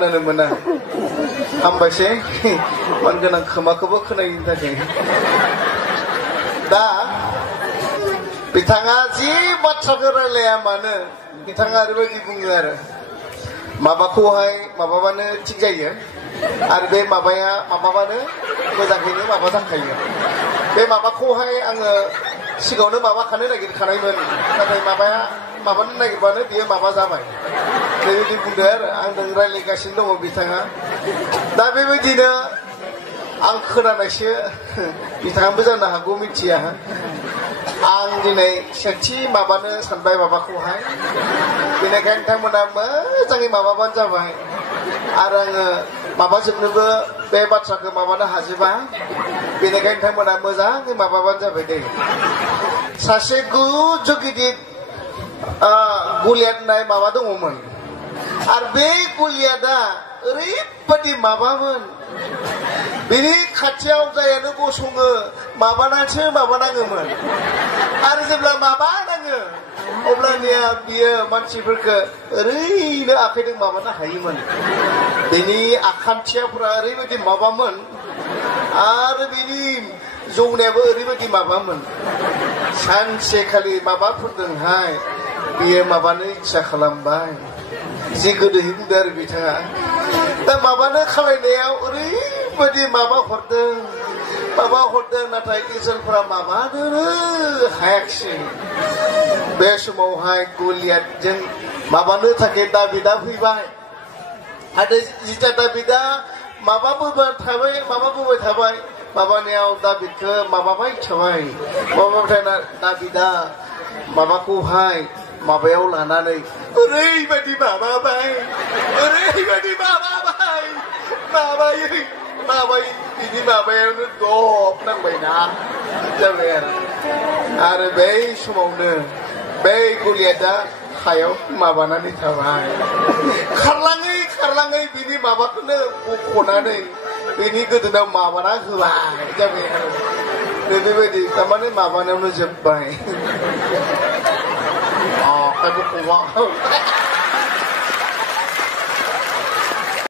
Nana mana, ambashe, manjana khama khabo khana inta ke. Da, bitanga ji bathagara leya mana, bitanga riba ji bungar. Mabaku hai, mababane tik jaya. Arbe mabaya, mababane, mozakini mabazak kaya. Be mabaku hai ang sigauno maba khane lagi khanai man. Tapi mabaya, mabane lagi bane dia mabazamai. Jadi bundar, ang dengar legasi dong bitanga. Tapi begini, ang kena nasi, bitanga betul nah aku micia. Ang ini sekci mabane sampai babaku hai. Bina kan tang menama, jangi maba banja hai. Arang maba sebenarnya bebas ke mabana hajiba. Bina kan tang menama jangi maba banja bede. Saseku jogidit guliat nai maba dong umum. Arbe kuliada ribadi mabaman. Bini kacau jaya nu bosunge mabananse mabanangeman. Arbe sebelah mabanange. Oblanya dia manusia rina akhirnya mabana hayiman. Bini akan siapa ribadi mabaman. Arbe bini zoneba ribadi mabaman. Sanse kali mabapun denghai. Dia mabana cakalambai. Jika dihindar bitanga, tapi mabana kalau dia badi maba horda natai kisah pra mabana haksi. Besok mau hai kuliah jeng mabana sakit bida fibai. Ada jika bida maba buat thabai, maba ni au bid ke maba baik cawai. Maba thabai bida maba ku hai. Mabayau lana ni, badi maba bay, badi maba bay, mabai, ini mabayau ni dop nang bayna, jalan, ada bay semua bay kuliah dah, kayau mabana ni thawai, karlangai bini maba tu ni bukona ni, bini tu dah mabana huai, jalan, jadi badi, tamane mabana ni jebay. Aku kuat.